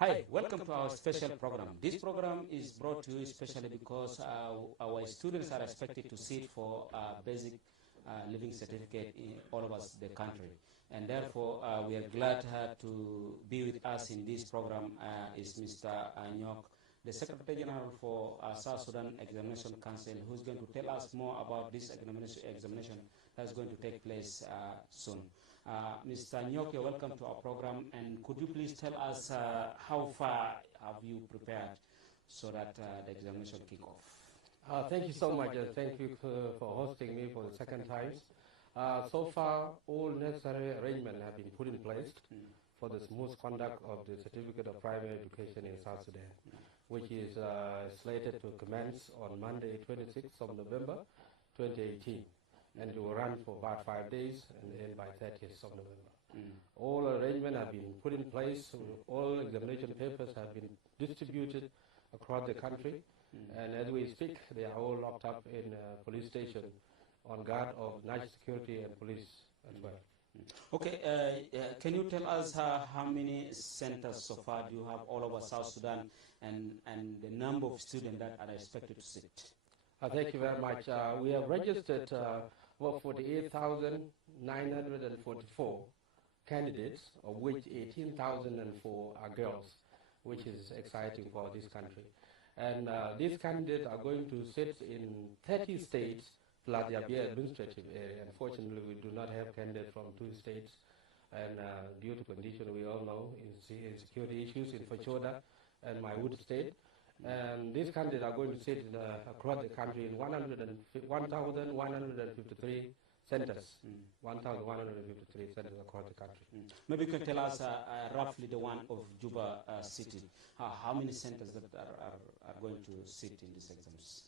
Hi, welcome to our special program. This program is brought to you especially because our students are expected to sit for basic living certificate in all over the country. And therefore, we are glad to be with us in this program is Mr. Nyok, the Secretary General for South Sudan Examination Council, who's going to tell us more about this examination that's going to take place soon. Mr. Nyok, you're welcome to our program, and could you please tell us how far have you prepared so that the examination kick off? Thank you so much, and thank you for hosting me for the second time. So far, all necessary arrangements have been put in place for the smooth conduct of the Certificate of Primary Education in South Sudan, which is slated to commence on Monday, 26th of November, 2018. And it will run for about 5 days and end by 30th of November. All arrangements have been put in place. All examination papers have been distributed across the country. And as we speak, they are all locked up in a police station on guard of national security and police as well. Okay, can you tell us how many centers so far do you have all over South Sudan and the number of students that are expected to sit? Thank you very much. We have registered 48,944 candidates, of which 18,004 are girls, which is exciting for this country. And these candidates are going to sit in 30 states plus the administrative area. Unfortunately, we do not have candidates from 2 states, and due to conditions we all know, in security issues in Fachoda and Maiwut state. And these candidates are going to sit across the country in 1,153 centers. 1,153 centers across the country. Maybe you can tell us roughly the one of Juba City. How many centers that are going to sit in these exams?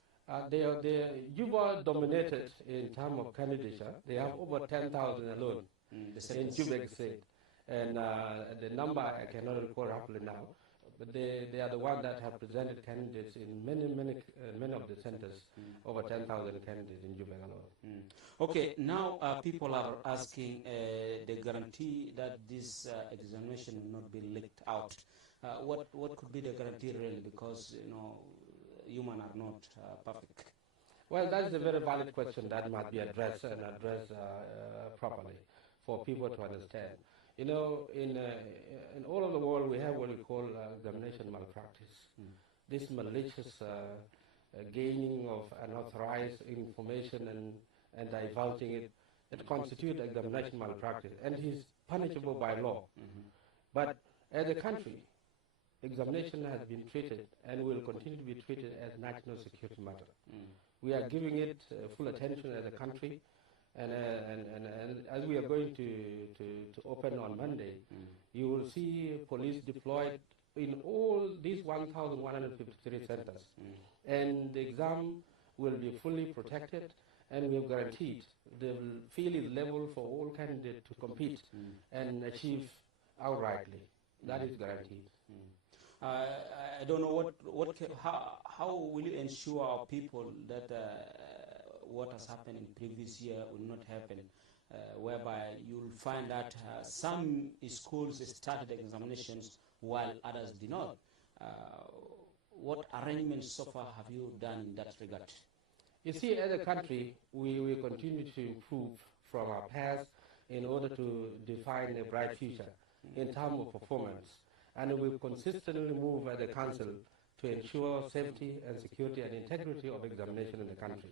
Juba dominated in terms of candidature. They have over 10,000 alone in Juba State. And the number I cannot recall roughly now. But they are the ones that have presented candidates in many of the centers, over 10,000 candidates in Juba alone. Okay, now people are asking the guarantee that this examination will not be leaked out. What could be the guarantee really? Because humans are not perfect. Well, that's a very valid question that must be addressed and addressed properly for people to understand. You know, in all of the world, we have what we call examination malpractice. This malicious gaining of unauthorized information and divulging it, it constitutes examination malpractice, and it is punishable by law. But as a country, examination has been treated and will continue to be treated as national security matter. We are giving it full attention as a country. And as we are going to open on Monday, you will see police deployed in all these 1,153 centers. And the exam will be fully protected, and we have guaranteed the field is level for all candidates to compete and achieve outrightly. That is guaranteed. I don't know how will you ensure our people that what has happened in previous year will not happen, whereby you'll find that some schools started examinations while others did not. What arrangements so far have you done in that regard? You see, as a country, we continue to improve from our past in order to define a bright future in terms of performance. And we consistently move as a council to ensure safety and security and integrity of examination in the country.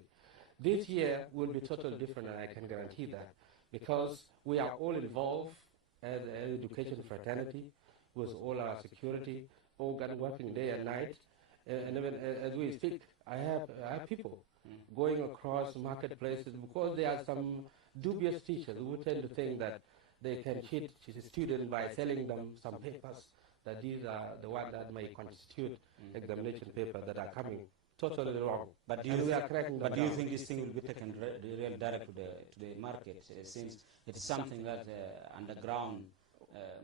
This year will be totally different, and I can guarantee that, because we are all involved as an education fraternity with all our security organ working day and night. And even as we speak, I have people going across marketplaces because there are some dubious teachers who tend to think that they can cheat students by selling them some papers, that these are the ones that may constitute examination papers that are coming totally wrong. But do you think this thing will be taken real direct to the market, since it is something that underground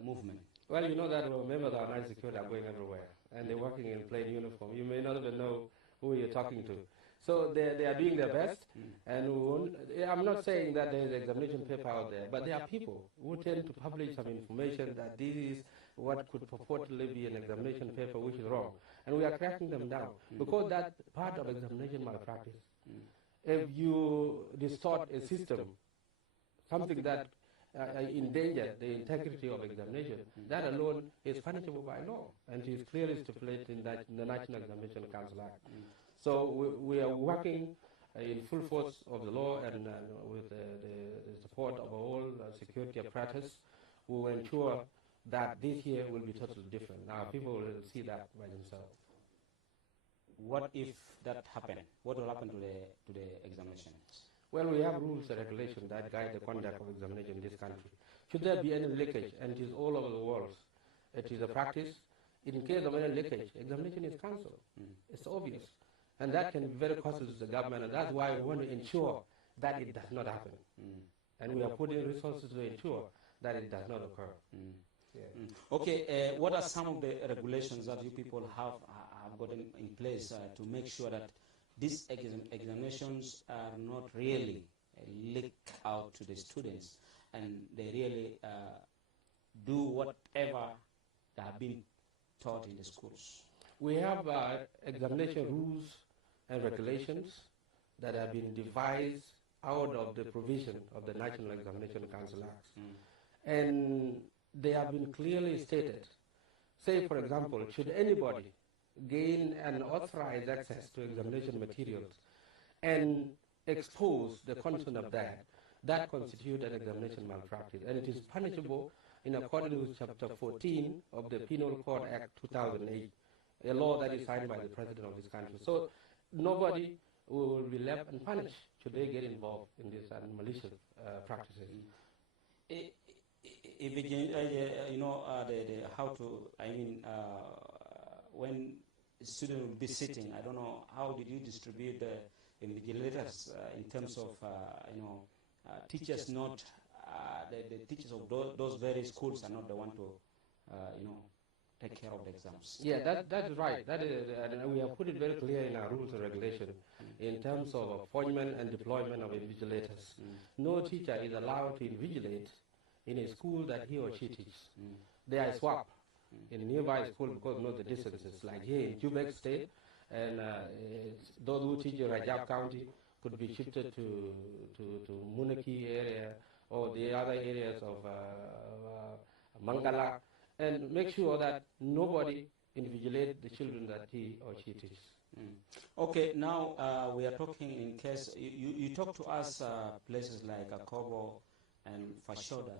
movement? Well, you know that members of our national security are going everywhere, and they're working in plain uniform. You may not even know who you're talking to. So they are doing their best, and I'm not saying that there is an examination paper out there, but there are people who tend to publish some information that this is what could purportedly be an examination paper which is wrong. And we are cracking them down, because that's part of examination malpractice. If you distort a system, something that endanger the integrity of examination, that alone is punishable by law, and it is clearly stipulated in the National Examination Council Act. So we are working in full force of the law, and with the support of all security apparatus, we will ensure that this year will be totally different. Now people will see that by themselves. What if that happened? What will happen to the examinations? Well, we have rules and regulations that guide the conduct of examination in this country. Should there be any leakage, and it is all over the world, it is a practice, in case of any leakage, examination is cancelled. It's obvious. And that can be very costly to the government, and that's why we want to ensure that it does not happen. And we are putting resources to ensure that it does not occur. Yeah. Okay, what are some of the regulations that you people have gotten in place to make sure that these examinations are not really leaked out to the students, and they really do whatever they have been taught in the schools? We have examination rules and regulations that have been devised out of the provision of the National Examination Council Act. And they have been clearly stated. Say, for example, should anybody gain an authorized access to examination materials and expose the content of that constitutes an examination malpractice. And it is punishable in accordance with Chapter 14 of the Penal Code Act 2008, a law that is signed by the President of this country. So nobody will be left unpunished should they get involved in these malicious practices. When a student will be sitting, I don't know, how did you distribute the invigilators in terms of, teachers not, the teachers of those various schools are not the one to, take care of the exams? Yeah, that's right. That is, and we have put it very clear in our rules and regulations in terms of appointment and deployment of invigilators. No teacher is allowed to invigilate in a school that he or she teaches. They are swapped in a nearby school because know the distances. Like here in Quebec State, and those who teach in Rajab County could be shifted to Munaki area or the other areas of Mangala, and make sure that nobody invigilate the children that he or she teaches. Okay, now we are talking in case, you talk to us places like Akobo and Fashoda,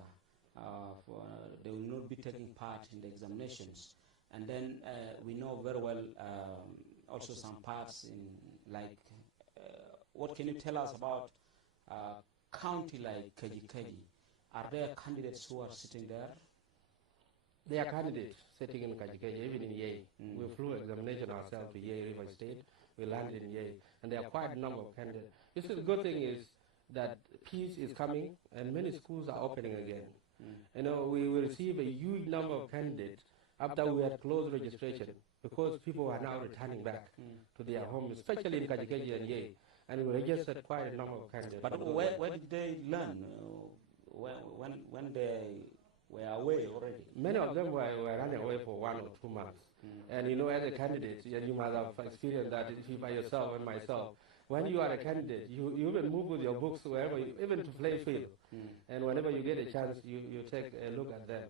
they will not be taking part in the examinations. And then we know very well also some parts in like, what can you tell us about county like Kaji? Are there candidates who are sitting there? There are candidates sitting in Kaji, even in Yei. We flew examination ourselves to Yei River State. We landed in Yei, and there are quite a number of candidates. You see, the good thing is that peace is coming, and many schools are opening again. You know, we will receive a huge number of candidates after we had closed registration, because people are now returning back to their homes, especially in Kaji and Yei. And we registered quite a number of candidates. But where did they learn? When they were away already? Many of them were running away for 1 or 2 months. And you know, as a candidate, you must have experienced that by yourself and myself. When you are a candidate, you even move with your books wherever, even to play field. And whenever you get a chance, you take a look at them.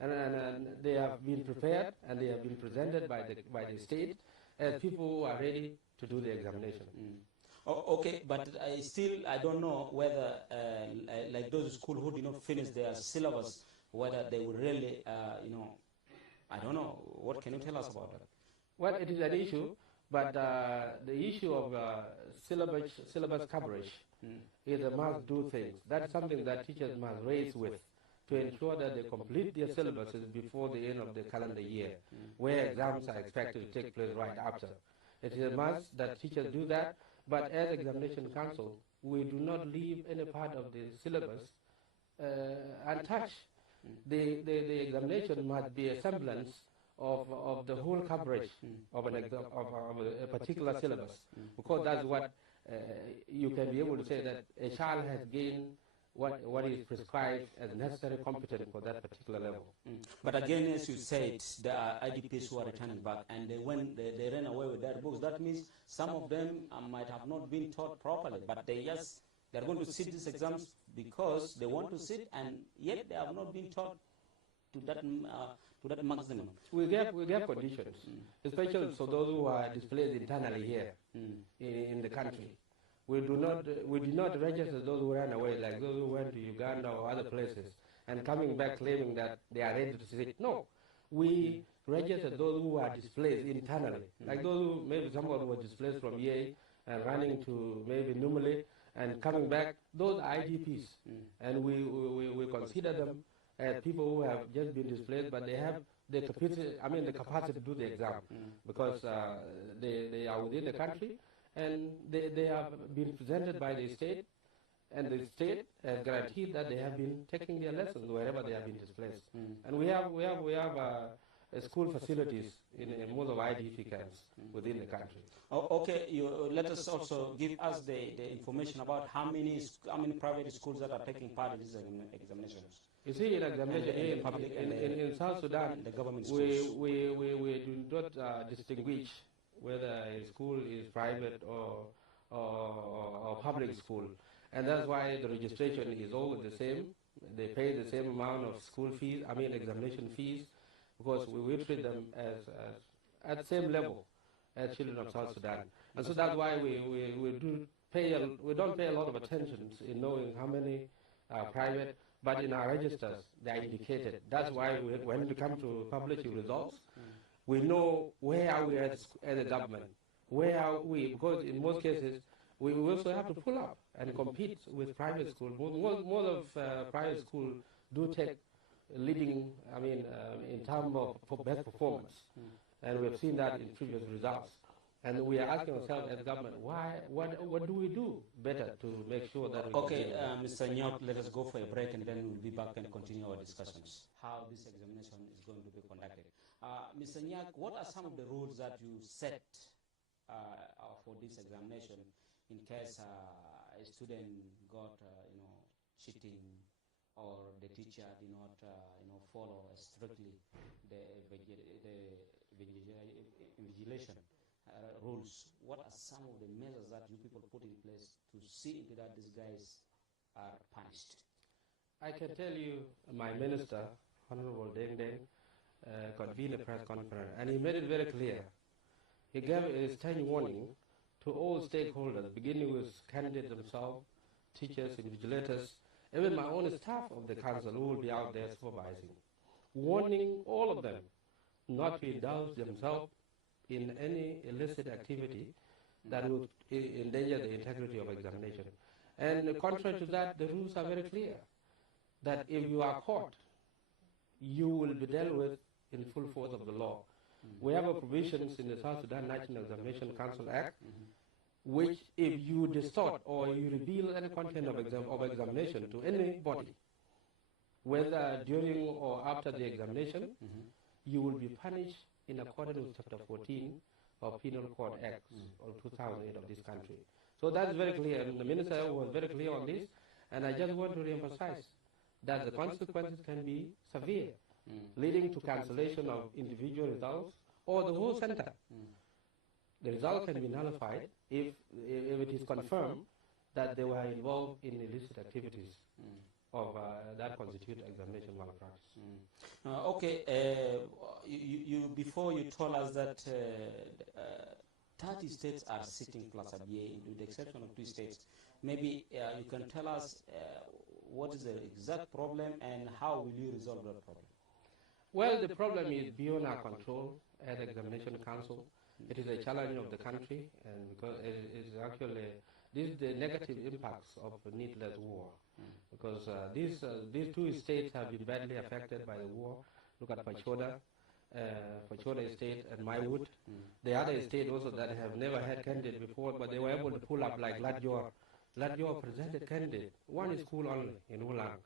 And they have been prepared, and they have been presented by the state as people who are ready to do the examination. Okay, but I don't know whether, like those schools who did not finish their syllabus, whether they will really, I don't know. What can you tell us about that? Well, it is an issue, but the issue of syllabus coverage is a must-do thing. That's something that teachers must raise with to ensure that they complete their syllabuses before the end of the calendar year, where exams are expected to take place right after. It is a must that teachers do that, but as Examination Council, we do not leave any part of the syllabus untouched. The examination must be a semblance of the whole coverage of an exam, of a particular syllabus, because that's what you can be able to say that a child has gained what is prescribed as necessary competence for that particular level. But again, as you said, there are IDPs who are returning back, and they ran away with their books. That means some of them might have not been taught properly, but they're going to sit these exams because they want to sit, and yet they have not been taught to that maximum. We have conditions, especially for those who are displaced internally here in the country. We did not register those who ran away, like those who went to Uganda or other places, and coming back claiming that they are ready to sit. No, we register those who are displaced internally, like those who maybe someone was displaced from Yei and running to maybe Numale and coming back. Those are IDPs, and we consider them as people who have just been displaced, but they have the capacity to do the exam because they are within the country. And they have been presented by the state, and the state has guaranteed that they have been taking their lessons wherever they have been displaced. And we have school facilities in most of IDP camps within the country. Okay, let us also give us the information about how many private schools that are taking part in these examinations. You see, in examination in South Sudan, the government we do not distinguish whether a school is private or public school. And that's why the registration is always the same. They pay the same amount of school fees, examination fees, because we treat them as at the same level as children of South Sudan. And so that's why we don't pay a lot of attention in knowing how many are private, but in our registers, they are indicated. That's why when we come to publishing results, we know where are we as a government, where are we, because in most cases, we also have to pull up and compete with private schools. Most of private schools do take leading, in terms of best performance. And we've seen that in previous results. And we are asking ourselves as government, what do we do better to make sure that we Okay, Mr. Nyok, let us go for a break and then we'll be back and continue our discussions, how this examination is going to be conducted. Mr. Nyak, what are some of the rules that you set for this examination in case a student got, cheating, or the teacher did not, follow strictly the invigilation rules? What are some of the measures that you people put in place to see into that these guys are punished? I can tell you, my minister, Honorable Deng Deng, convened a press conference, and he made it very clear. He gave a stern warning to all stakeholders, beginning with candidates themselves, teachers, invigilators, even my own staff of the council who will be out there supervising, warning all of them not to indulge themselves in any illicit activity that would endanger the integrity of examination. And contrary to that, the rules are very clear, that if you are caught, you will be dealt with in full force of the law. We have a provisions in the South Sudan National Examination Council Act, which if you distort or you reveal any content of examination to anybody, whether during or after the examination, you will be punished in accordance with Chapter 14 of Penal Code Act of 2008 of this country. So that's very clear, and the minister was very clear on this, and I just want to reemphasize that the consequences can be severe, leading to cancellation of individual results or the whole center. The result can be nullified if it is confirmed that they were involved in illicit activities of that constitute examination malpractice. You before you told us that 30 states are sitting plus ABA, with the exception of 2 states. Maybe you can tell us what is the exact problem and how will you resolve that problem? Well, the problem is beyond our control as Examination Council. It is a challenge of the country, and because it is actually this is the negative impacts of needless war. Because these 2 states have been badly affected by the war. Look at Pachoda State and Maiwut. The other state also that have never had candidate before, but they were able to pull up like Latjor. Latjor presented candidate, 1 school only in Ulang.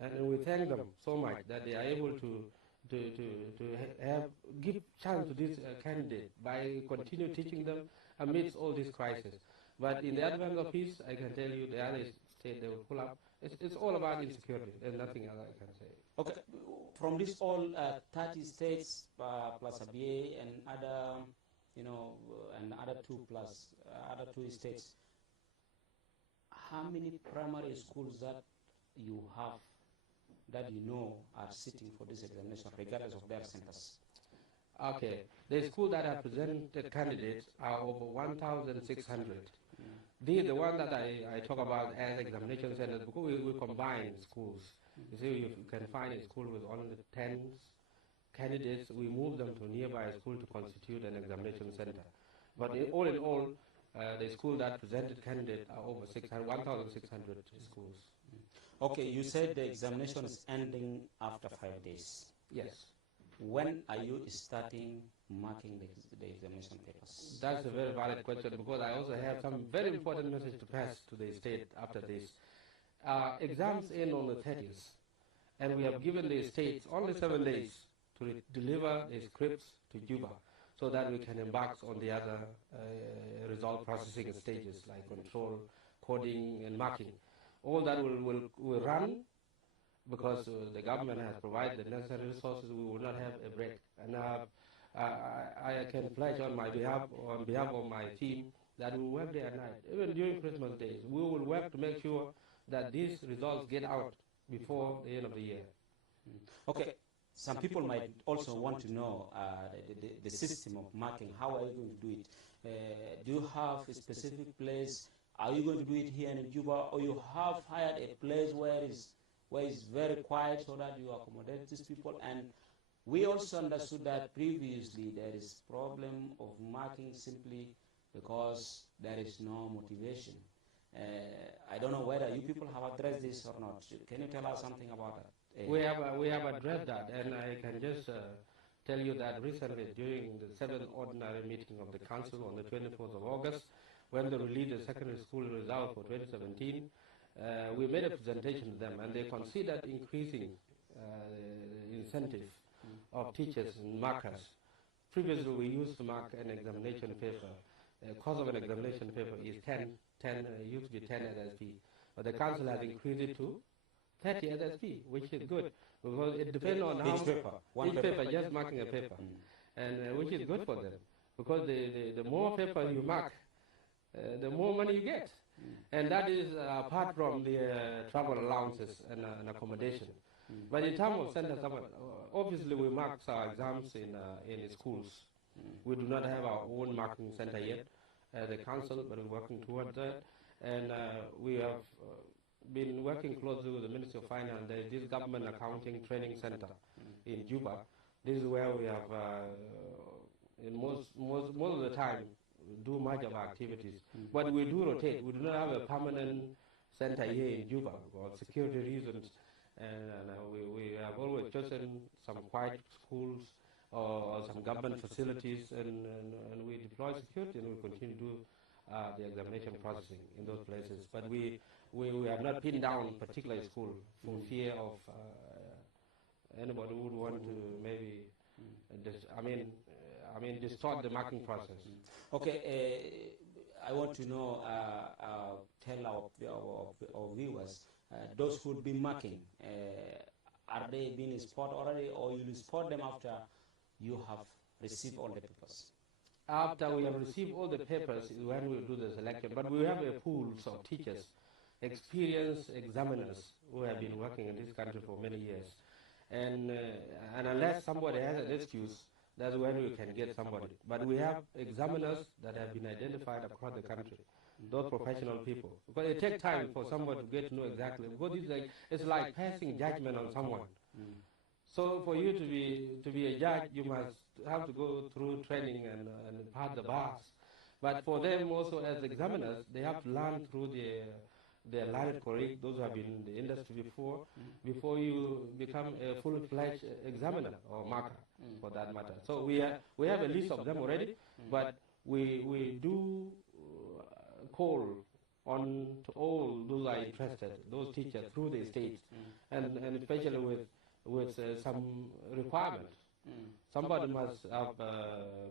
And we thank them so much that they are able to give chance to this candidate by continue teaching them amidst all this crisis. But in the advent of peace, I can tell you the other state they will pull up. It's all about insecurity. There's nothing else I can say. Okay, from this all 30 states plus ABA and other, and other other two states, how many primary schools that you have that you know are sitting for this examination, regardless of their centers? Okay, the schools that have presented candidates are over 1,600. These are the ones that I talk about as examination centers because we combine schools. You see, you can find a school with only 10 candidates, we move them to a nearby school to constitute an examination center. But all in all, the school that presented candidates are over 1,600 schools. Okay, you said the examination is ending after 5 days. Yes. When are you starting marking the examination papers? That's a very valid question because I also have some very important message to pass to the state after this. Exams end on the 30th, and we have given the states only 7 days to deliver the scripts to Juba so that we can embark on the other result processing stages like control, coding, and marking. All that will run because the government has provided the necessary resources. We will not have a break. And I can pledge on behalf of my team that we will work day and night, even during Christmas days. We will work to make sure that these results get out before the end of the year. Okay. Some people might also want to know the system of marking. How are you going to do it? Do you have a specific place? Are you going to do it here in Juba, or you have hired a place where it's very quiet so that you accommodate these people? And we also understood that previously there is problem of marking simply because there is no motivation. I don't know whether you people have addressed this or not. Can you tell us something about that? We have addressed that, and I can just tell you that recently during the 7th ordinary meeting of the council on the 24th of August, when they released the secondary school result for 2017, we made a presentation to them, and they considered increasing the incentive of teachers and markers. Previously, we used to mark an examination paper. The cost of an examination paper is 10 used to be 10 SSP, but the council has increased it to 30 SSP, which is good because it depends on how each paper just marking a paper, and which is good for them because the more paper you mark, the more money you get, and that is apart from the travel allowances and accommodation. But in terms of center, obviously we mark our exams in schools. We do not have our own marking center yet as a council, but we're working towards that, and we have been working closely with the Ministry of Finance. There is this government accounting training center in Juba. This is where we have, in most of the time, do much of our activities. But we do rotate. We do not have a permanent center here in Juba for security reasons. And we have always chosen some quiet schools or some government facilities, and we deploy security, and we continue to do the examination processing in those places. But we have not pinned down a particular school for fear of anybody who would want to maybe, distort the marking process. Okay, I want to know, tell our viewers, those who would be marking, are they being spotted already, or you will spot them after you have received all the papers? After we have received all the papers is when we do the selection. But we have a pool of teachers, experienced examiners who have been working in this country for many years. And unless somebody has an excuse, that's when we can get somebody. But we have examiners that have been identified across the country, those professional people. Because it takes time for someone to get to know exactly. Because it's like passing judgment on someone. So for you to be a judge, you must have to go through training and pass the bars. But for them also as examiners, they have to learn through their learned colleagues, those who have been in the industry before you become a full-fledged examiner or marker for that matter. So we have a list of them already, but we do call on to all those who are interested, those teachers through the states, and especially with with some requirements. Somebody must have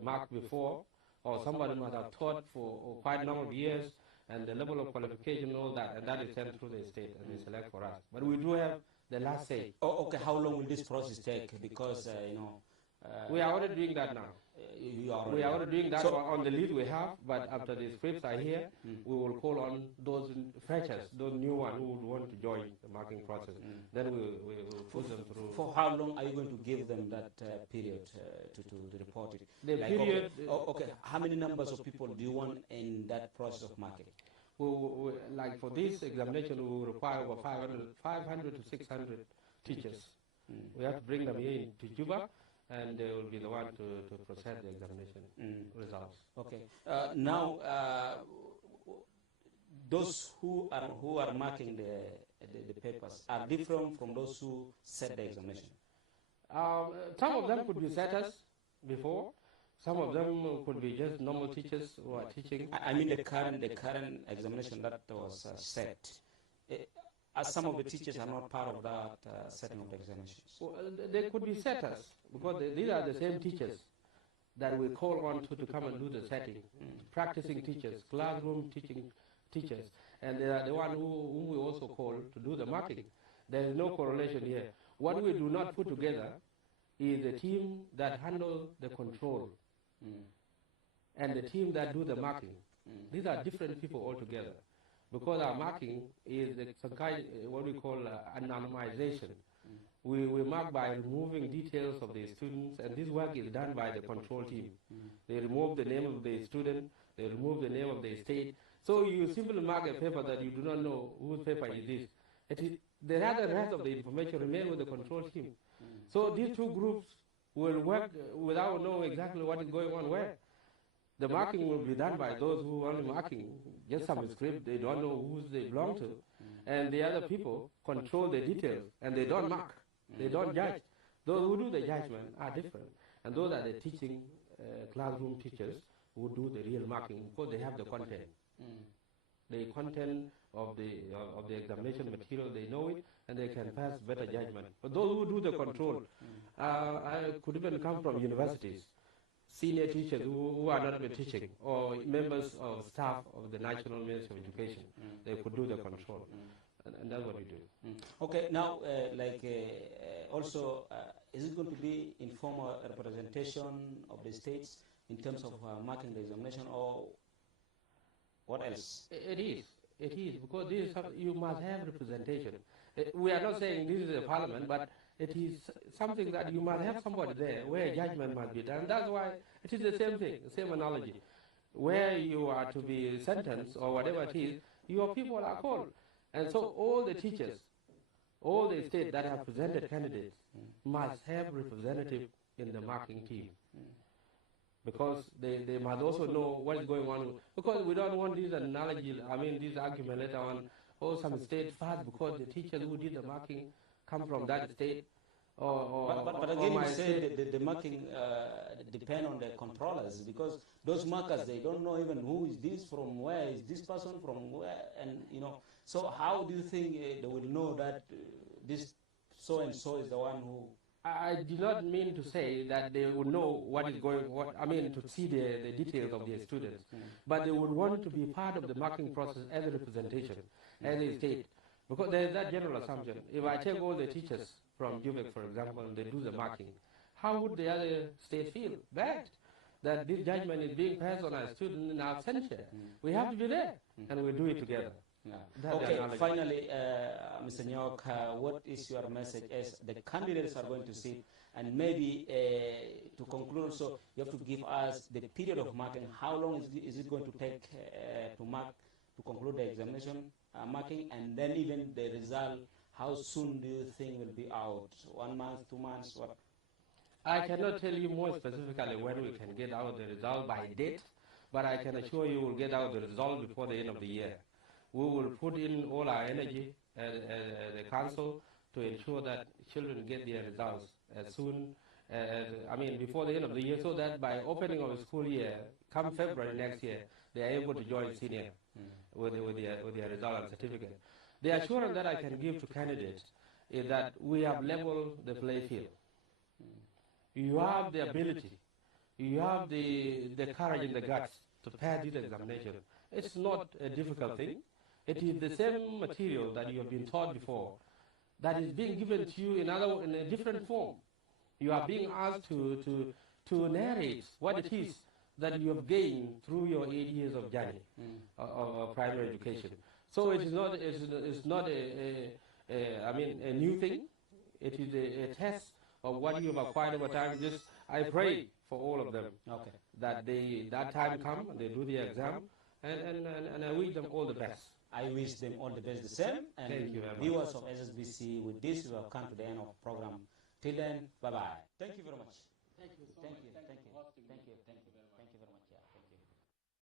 marked before, or somebody must have taught for quite a number of years, and the level of qualification, all that, and that is sent through the state, and they select for us. But we do have the last say. Oh, okay. How long will this process take? Because we are already doing that now. We are already doing that on the list we have, but after the scripts are here, we will call on those freshers, those new ones who would want to join the marking process. Then we will put them through. For how long are you going to give them that period to report it? The period. Okay. How many numbers of people do you want in that process of marking? Like for this examination, we will require over 500 to 600 teachers. We have to bring them here to Juba, and they will be the one to process the examination results. Okay. Now, those who are marking the papers are different from those who set the examination. Some of them could be setters before. Some of them could be just normal teachers who are teaching. I mean the current examination that was set. As some of the teachers are not part of that setting of the examinations. Well, they could be setters, because these are the same teachers that we call on to come and do the setting. Practicing teachers, classroom teaching teachers, and they are the one whom we also call to do the marking. There is no correlation here. What we do not put together is the team that handle the control and the team that do the marking. These are different people altogether, because our marking is some kind, what we call anonymization. We mark by removing details of the students, and this work is done by the control team. They remove the name of the student, they remove the name of the state. So you simply mark a paper that you do not know whose paper is this. The rest of the information remain with the control team. So these two groups will work without knowing exactly what is going on where. The marking will be done by those who are only marking just some script, they don't know who they belong to. And the other people control the details, and they don't mark, they don't judge. Those who do the judgment are different. And those are the teaching classroom teachers who do the real marking, because they have the content. The content of the examination material, they know it, and they can pass better judgment. But those who do the control could even come from universities. Senior teachers who are not even teaching, or members of staff of the National Ministry of Education, they could do the control, and that's what we do. Okay, now, also, is it going to be informal representation of the states in terms of marking the examination, or what else? It is, because you must have representation. We are not saying this is a parliament, but it is something that you must have somebody there where judgment must be done. That's why it is the same thing, the same analogy. Where you are to be sentenced or whatever it is, your people are called. And so all the teachers, all the states that have presented candidates must have representative in the marking team. Because they must also know what is going on. Because we don't want this analogy, this argument later on, some state first, because the teachers who did the marking come from that state. But again, you say the marking depend on the controllers, because those markers, they don't know even who is this from where, is this person from where, and so how do you think they will know that this so and so is the one who? I did not mean to say that they would know what is going on, to see the details of their students, but they would want to be part of the marking process as a representation, as a state. Because there is that general assumption. If I take all the teachers from UVEC, for example, and they do the marking, how would the other state feel? Bad. That this judgment is being passed on our students in absentia. We have to be there, and we do it together. Yeah. Okay, finally, Mr. Nyok, what is your message as the candidates are going to sit? And maybe to conclude, so you have to give us the period of marking. How long is it going to take to conclude the examination marking, and then even the result, how soon do you think will be out? 1 month, 2 months, what? I cannot tell you more specifically when we can get out the result by date, but I can assure you we'll get out the result before the end of the year. We will put in all our energy as the council to ensure that children get their results as soon before the end of the year, so that by opening of the school year, come February next year, they are able to join senior with their result and certificate. The assurance that I can give to candidates is that we have leveled the playing field. You have the ability, you have the courage and the guts to pass this examination. It's not a difficult thing. It is the same material that you have been taught before that is being given to you in a different form. You are being asked to narrate what it is that you have gained through your 8 years of journey of primary education. So it is not a new thing. It is a test of what you have acquired over time. Just I pray for all of them that that time come and they do the exam, and I wish them all the best. I wish them all the best the same. And thank you very viewers of SSBC, with this we have come to the end of the program. Till then, bye-bye. Thank you very much. Thank you so Thank much. you. Thank you. Thank you.